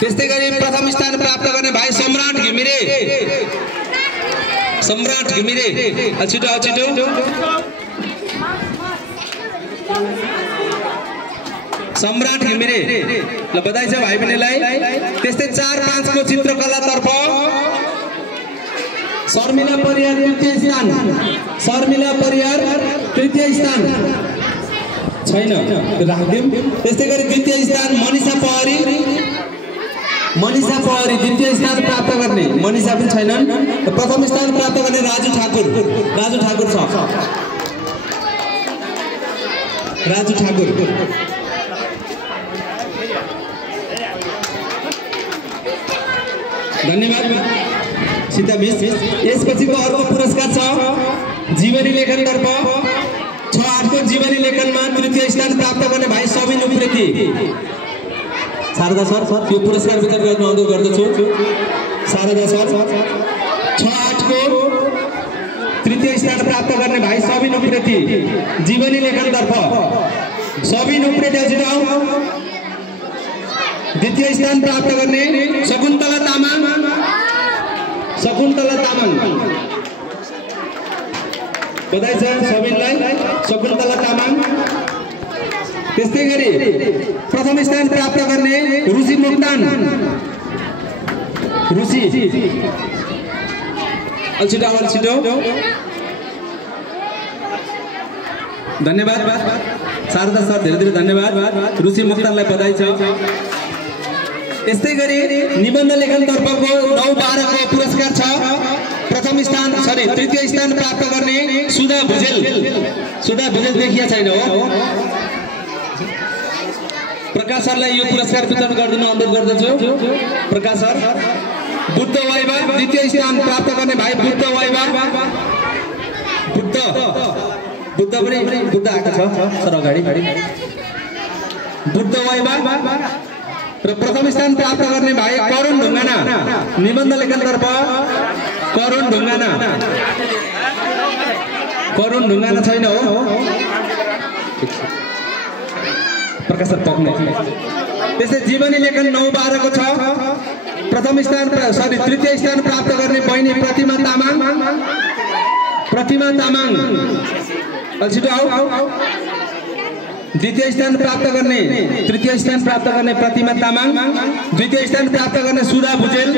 त्यस्तै गरी प्रथम स्थान प्राप्त गर्ने भाइ सम्राट घिमिरे छिटो सम्राट घिमिरे ल बधाई छ भाइ बहिनीलाई। त्यस्तै 4-5 को चित्रकला तर्फ शर्मिला परियार तृतीय स्थान छैन राखदिम। त्यस्तै गरी द्वितीय स्थान मनिषा पहरी द्वितीय स्थान प्राप्त गर्ने मनिषा पनि छैनन्। प्रथम स्थान प्राप्त गर्ने राजु ठाकुर छ राजु ठाकुर। धन्यवाद सीता मिस। यसपछिको अर्को पुरस्कार छ जीवनी लेखन तर्फ 6-8 को जीवनी लेखनमा तृतीय स्थान प्राप्त गर्ने भाइ सबिन उप्रेती। शारदा सर यो पुरस्कार वितरण गर्न अनुरोध गर्दछु। शारदा सर 6-8 को तृतीय स्थान प्राप्त गर्ने भाइ सबिन उप्रेती जीवनी लेखन तर्फ सबिन उप्रेती जिताउ। द्वितीय स्थान प्राप्त गर्ने शकुन्तला तामाङ बधाई छ सबिनलाई शकुन्तला तामाङ। त्यस्तै गरी प्रथम स्थान प्राप्त गर्ने रुचि मोक्तान छिटो धन्यवाद शारदा सर धेरै धन्यवाद रुचि मोक्तानलाई बधाई छ। यस्तै गरी निबन्ध लेखन तर्फको 9-12 को पुरस्कार छ तृतीय स्थान प्राप्त गर्ने सुधा भुजेल देखिया छैन हो। प्रकाश सरलाई यो पुरस्कार वितरण गरिदिन अनुरोध गर्दछु। प्रकाश सर बुद्ध वाइबा द्वितीय स्थान प्राप्त गर्ने भाइ बुद्ध वाइबा बुद्ध आएको छ सर अगाडि बुद्ध वाइबा र प्रथम स्थान प्राप्त गर्ने भाइ करुण ढुङ्गाना निबन्ध लेखन तर्फ करुण ढुङ्गाना छैन हो। प्रकाश सर पक्ने। त्यस्तै जीवनी लेखन 9-12 को छ तृतीय स्थान प्राप्त गर्ने बहिनी प्रतिमा तामाङ छिटो आऊ। तृतीय स्थान प्राप्त गर्ने प्रतिमा तामाङ द्वितीय स्थान प्राप्त गर्ने सुधा भुजेल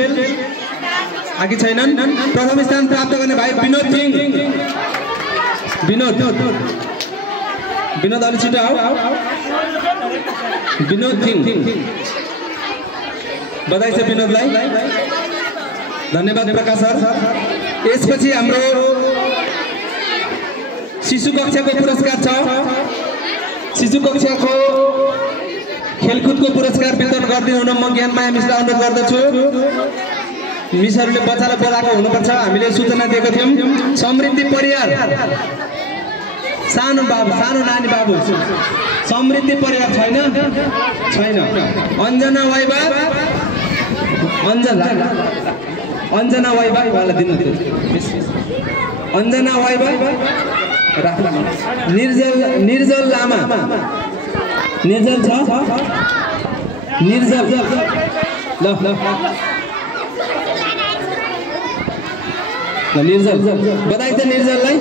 आगे छैनन्। प्रथम स्थान प्राप्त गर्ने भाइ विनोद अलि छिटो आऊ। विनोद थिङ बधाई छ विनोदलाई धन्यवाद प्रकाश सर। यसपछि हाम्रो शिशु कक्षाको पुरस्कार छ। शिशु कक्षाको खेलकुदको पुरस्कार वितरण गरिदिनु हुन म ज्ञानमाया मिसलाई अनुरोध गर्दछु। मिसहरूले बच्चालाई बोलाएको हुनुपर्छ। हामीले सूचना दिएको थियौँ। समृद्धि परियार सानो नानी बाबु समृद्धि परियार छैन। अञ्जना वाइबा उहाँलाई दिनु थियो। अञ्जना वाइबा निर्जल लामा निर्जल छ निर्जल बधाई छ निर्जललाई।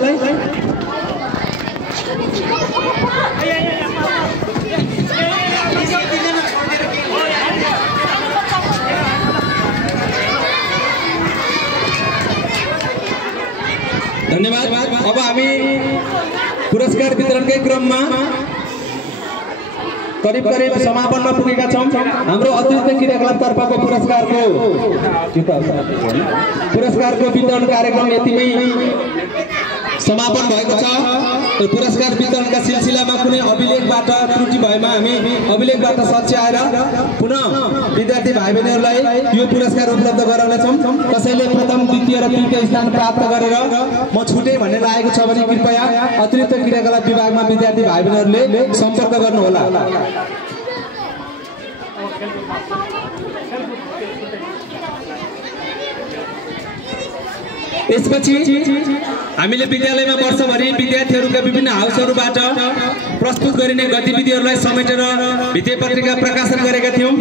धन्यवाद। अब हामी पुरस्कार वितरणकै क्रममा करिब समापनमा पुगेका छौं। हाम्रो अतिरिक्त क्रियाकलाप तर्फको पुरस्कारको वितरण कार्यक्रम यतिमै समापन भएको छ। पुरस्कार वितरणका सिलसिलामा कुनै अभिलेखबाट त्रुटि भएमा हामी अभिलेखबाट सच्याएर पुनः विद्यार्थी भाइ बहिनीहरूलाई यो पुरस्कार उपलब्ध गराउनेछौँ। कसैले प्रथम द्वितीय र तृतीय स्थान प्राप्त गरेर म छुटे भन्ने लागेको छ भने कृपया अतिरिक्त क्रियाकलाप विभागमा विद्यार्थी भाइ बहिनीहरूले सम्पर्क गर्नुहोला। यसपछि हामीले विद्यालयमा वर्षभरि विद्यार्थीहरूका विभिन्न हाउसहरूबाट प्रस्तुत गरिने गतिविधिहरूलाई समेटेर भित्ते पत्रिका प्रकाशन गरेका थियौं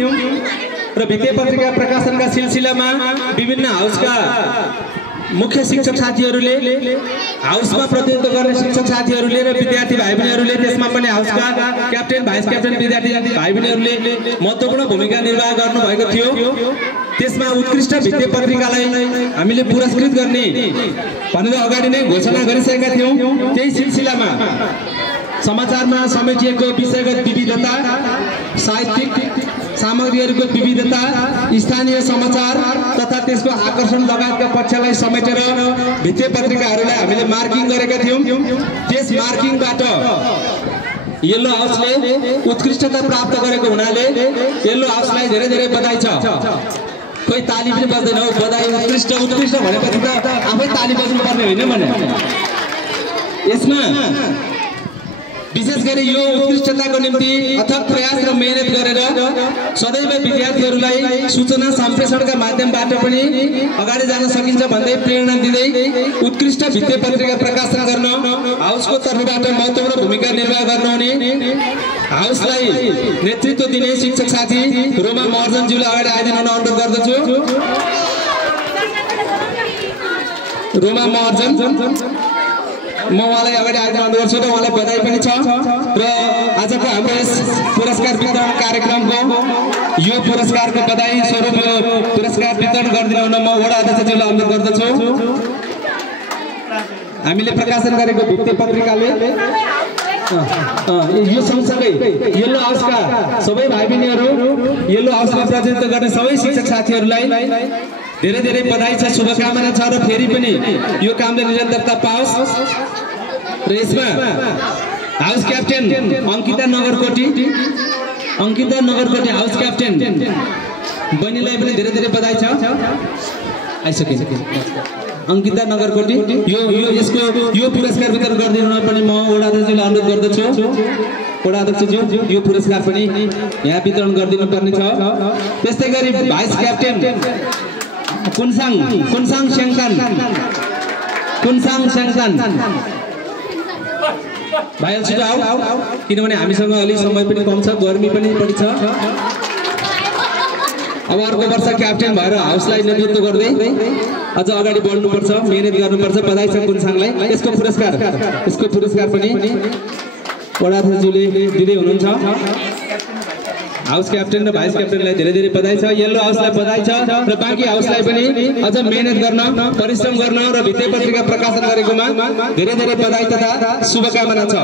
र भित्ते पत्रिका प्रकाशनका सिलसिलामा विभिन्न हाउसका मुख्य शिक्षक साथीहरूले हाउसमा प्रतिनिधित्व गर्ने शिक्षक साथीहरूले र विद्यार्थी भाइ बहिनीहरूले त्यसमा पनि हाउसका क्याप्टेन भाइस क्याप्टेन विद्यार्थी भाइ बहिनीहरूले महत्त्वपूर्ण भूमिका निर्वाह गर्नुभएको थियो। त्यसमा उत्कृष्ट भित्ते पत्रिकालाई हामीले पुरस्कृत गर्ने भनेर अगाडि नै घोषणा गरिसकेका थियौं। त्यही सिलसिलामा समाचारमा समेटिएको विषयगत विविधता, साहित्यिक सामग्रीहरूको विविधता, स्थानीय समाचार तथा त्यसको आकर्षण लगायतका पक्षलाई समेटेर भित्ते पत्रिकाहरूलाई हामीले मार्किङ गरेका थियौं। त्यस मार्किङबाट येल्लो हाउसले उत्कृष्टता प्राप्त गरेको हुनाले येल्लो हाउसलाई धेरै धेरै बधाई छ। कोही ताली पनि बज्दैन हो, बधाई उत्कृष्ट उत्कृष्ट भनेपछि त आफै ताली बज्नु पर्ने होइन भने। यसमा विशेष गरी यो उत्कृष्टताको निम्ति अथक प्रयास र मेहनत गरेर सदैव विद्यार्थीहरूलाई सूचना सम्प्रेषणका माध्यमबाट पनि अगाडि जान सकिन्छ भन्दै प्रेरणा दिँदै उत्कृष्ट भित्ते पत्रिका प्रकाशन गर्न हाउसको तर्फबाट महत्त्वपूर्ण भूमिका निर्वाह गर्नुहुने हाउसलाई नेतृत्व दिने शिक्षक साथी रोमा महर्जनज्यूलाई अगाडि आइदिन अनुरोध गर्दछु। रोमा महर्जन, म उहाँलाई अगाडि आइदिन अनुरोध गर्छु र उहाँलाई बधाई पनि छ। र आजको हाम्रो यस पुरस्कार वितरण कार्यक्रमको यो पुरस्कारको बधाई स्वरूप पुरस्कार वितरण गरिदिन म वडा अध्यक्षज्यूलाई अनुरोध गर्दछु। हामीले प्रकाशन गरेको भित्ते पत्रिकाले यो सँगसँगै येल्लो हाउसका सबै भाइ बहिनीहरू, येल्लो हाउसमा प्रतिनिधित्व गर्ने सबै शिक्षक साथीहरूलाई धेरै धेरै बधाई छ, शुभकामना छ र फेरि पनि यो कामले निरन्तरता पाओस्। र यसमा house captain Ankita Nagarkoti house captain बहिनीलाई पनि धेरै धेरै बधाई छ। आइसके अंकिता नगरकोटी यो पुरस्कार वितरण गरिदिन पनि म वडा अध्यक्षज्यूलाई अनुरोध गर्दछु। वडा अध्यक्षज्यू, यो पुरस्कार पनि यहाँ वितरण गरिदिनु पर्ने छ। त्यस्तै गरी भाइस क्याप्टेन कुनसाङ स्याङकान भाइ छिटो आऊ, किनभने हामीसँग अलि समय पनि कम छ, गर्मी पनि बढी छ। अब अर्को वर्ष क्याप्टेन भएर हाउसलाई नेतृत्व गर्दै अझ अगाडि बढ्नुपर्छ, मेहनत गर्नुपर्छ। बधाई छ कुनसाङलाई। यसको पुरस्कार पनि वडा अध्यक्षज्यूले दिँदै हुनुहुन्छ। हाउस क्याप्टेन र भाइस क्याप्टेनलाई धेरै धेरै बधाई छ। येल्लो हाउसलाई बधाई छ र बाँकी हाउसलाई पनि अझ मेहनत गर्न, परिश्रम गर्न र भित्ते पत्रिका प्रकाशन गरेकोमा धेरै धेरै बधाई तथा शुभकामना छ।